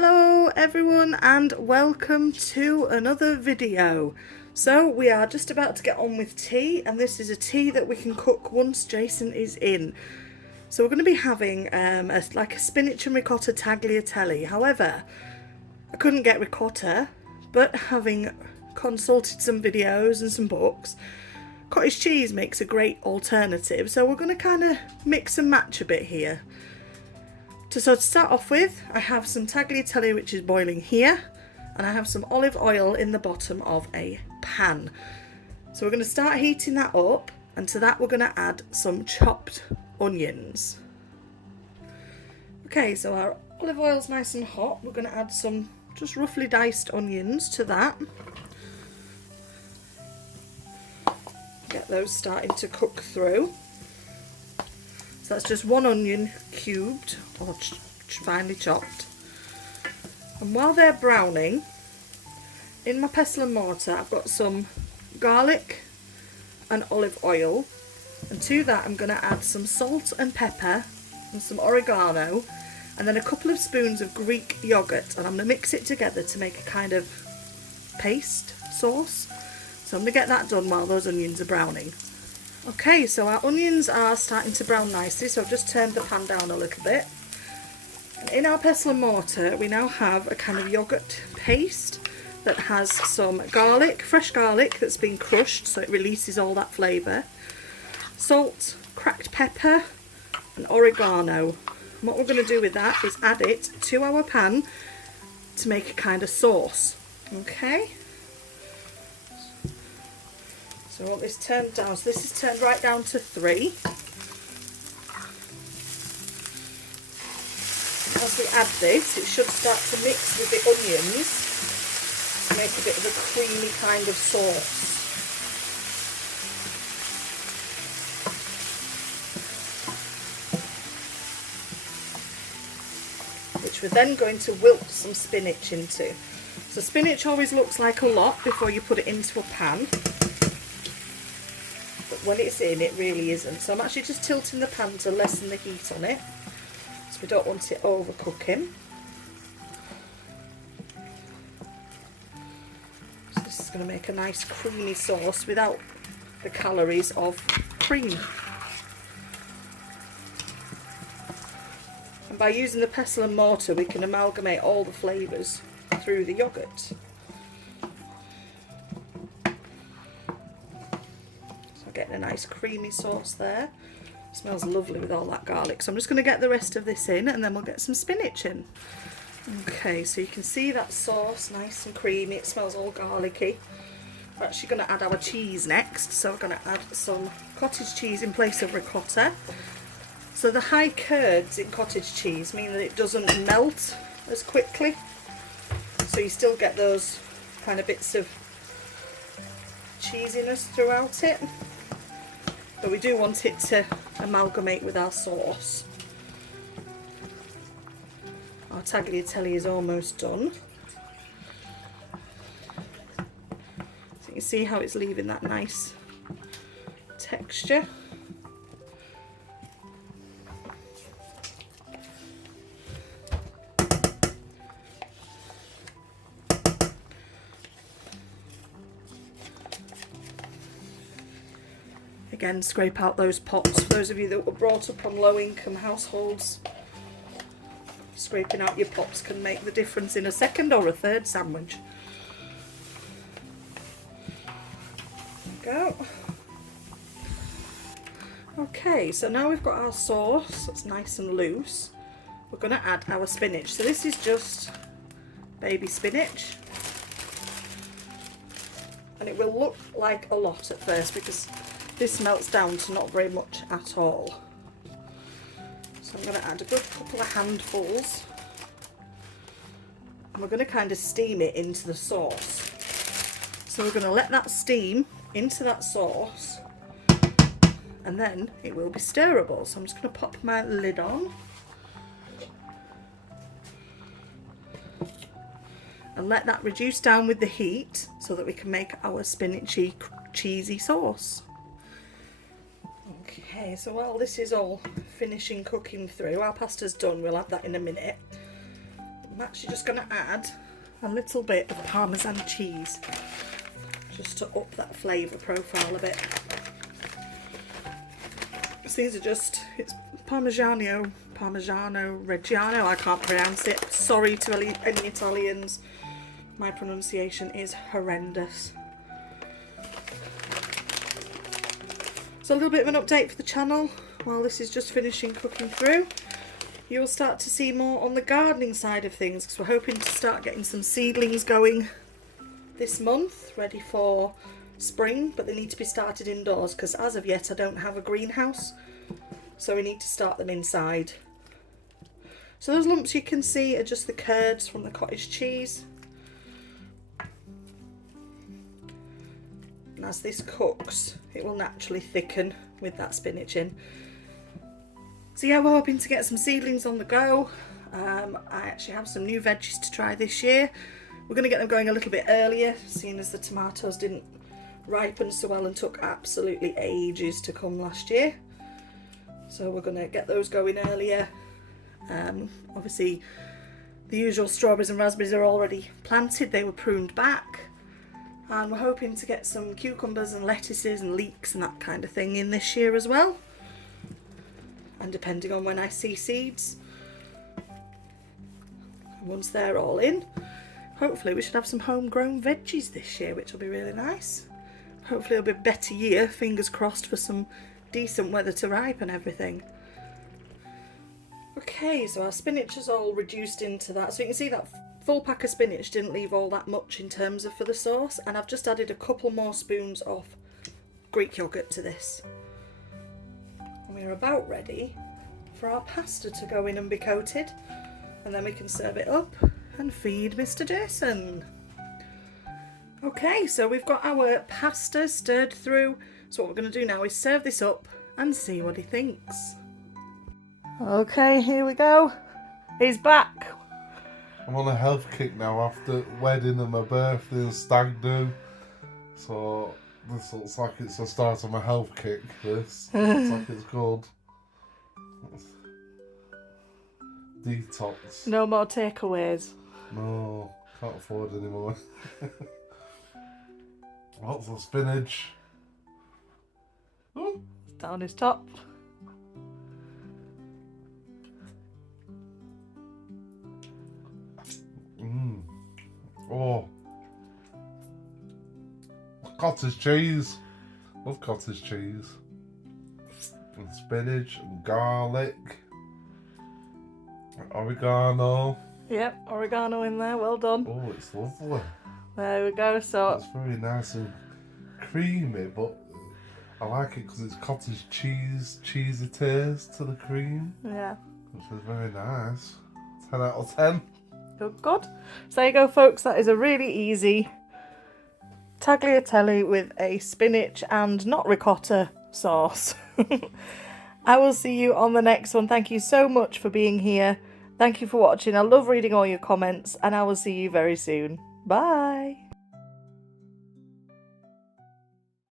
Hello everyone and welcome to another video. So we are just about to get on with tea, and this is a tea that we can cook once Jason is in. So we're going to be having like a spinach and ricotta tagliatelle. However, I couldn't get ricotta, but having consulted some videos and some books, cottage cheese makes a great alternative. So we're going to kind of mix and match a bit here. So to start off with, I have some tagliatelle which is boiling here, and I have some olive oil in the bottom of a pan. So we're going to start heating that up, and to that we're going to add some chopped onions. Okay, so our olive oil's nice and hot. We're going to add some just roughly diced onions to that. Get those starting to cook through. So that's just one onion cubed or finely chopped. And while they're browning, in my pestle and mortar I've got some garlic and olive oil, and to that I'm going to add some salt and pepper and some oregano, and then a couple of spoons of Greek yogurt, and I'm going to mix it together to make a kind of paste sauce. So I'm going to get that done while those onions are browning. Okay, so our onions are starting to brown nicely, so I've just turned the pan down a little bit. And in our pestle and mortar we now have a kind of yoghurt paste that has some garlic, fresh garlic that's been crushed so it releases all that flavour, salt, cracked pepper and oregano. And what we're going to do with that is add it to our pan to make a kind of sauce. Okay. So I want this turned down, so this is turned right down to 3. As we add this, it should start to mix with the onions to make a bit of a creamy kind of sauce. Which we're then going to wilt some spinach into. So spinach always looks like a lot before you put it into a pan. But when it's in, it really isn't. So I'm actually just tilting the pan to lessen the heat on it, so we don't want it overcooking. So this is going to make a nice creamy sauce without the calories of cream. And by using the pestle and mortar we can amalgamate all the flavours through the yoghurt. Getting a nice creamy sauce there. Smells lovely with all that garlic. So I'm just going to get the rest of this in, and then we'll get some spinach in. Okay, so you can see that sauce nice and creamy. It smells all garlicky. We're actually going to add our cheese next. So we're going to add some cottage cheese in place of ricotta. So the high curds in cottage cheese mean that it doesn't melt as quickly, so you still get those kind of bits of cheesiness throughout it. But we do want it to amalgamate with our sauce. Our tagliatelle is almost done. So you can see how it's leaving that nice texture. Again, scrape out those pots. For those of you that were brought up on low-income households, scraping out your pots can make the difference in a second or a third sandwich. There we go. Okay, so now we've got our sauce that's nice and loose. We're going to add our spinach. So this is just baby spinach. And it will look like a lot at first because this melts down to not very much at all. So I'm going to add a good couple of handfuls, and we're going to kind of steam it into the sauce. So we're going to let that steam into that sauce, and then it will be stirrable. So I'm just going to pop my lid on and let that reduce down with the heat so that we can make our spinachy cheesy sauce. Okay, so while this is all finishing cooking through, our pasta's done, we'll add that in a minute. I'm actually just going to add a little bit of Parmesan cheese just to up that flavour profile a bit. So these are just, it's Parmigiano Reggiano, I can't pronounce it. Sorry to any Italians, my pronunciation is horrendous. So a little bit of an update for the channel while this is just finishing cooking through. You'll start to see more on the gardening side of things because we're hoping to start getting some seedlings going this month, ready for spring, but they need to be started indoors because as of yet I don't have a greenhouse, so we need to start them inside. So those lumps you can see are just the curds from the cottage cheese. And as this cooks, it will naturally thicken with that spinach in. So yeah, we're hoping to get some seedlings on the go. I actually have some new veggies to try this year. We're going to get them going a little bit earlier, seeing as the tomatoes didn't ripen so well and took absolutely ages to come last year. So we're going to get those going earlier. Obviously, the usual strawberries and raspberries are already planted. They were pruned back. And we're hoping to get some cucumbers and lettuces and leeks and that kind of thing in this year as well. And depending on when I see seeds, once they're all in, hopefully we should have some homegrown veggies this year, which will be really nice. Hopefully it'll be a better year, fingers crossed, for some decent weather to ripen everything. Okay, so our spinach is all reduced into that. So you can see that full pack of spinach didn't leave all that much in terms of for the sauce, and I've just added a couple more spoons of Greek yogurt to this. And we're about ready for our pasta to go in and be coated, and then we can serve it up and feed Mr. Jason. Okay, so we've got our pasta stirred through, so what we're going to do now is serve this up and see what he thinks. Okay, here we go. He's back. I'm on a health kick now after wedding and my birthday and stag do. So this looks like it's the start of my health kick, this. Looks like it's good. Detox. No more takeaways. No, can't afford anymore. Lots of spinach. Ooh, down his top. Oh, cottage cheese. Love cottage cheese. And spinach and garlic. Oregano. Yep, oregano in there, well done. Oh, it's lovely. There we go, so... It's very nice and creamy, but I like it because it's cottage cheese, cheesy taste to the cream. Yeah. Which is very nice. 10 out of 10. Good, good. So there you go, folks. That is a really easy tagliatelle with a spinach and not ricotta sauce. I will see you on the next one. Thank you so much for being here. Thank you for watching. I love reading all your comments, and I will see you very soon. Bye.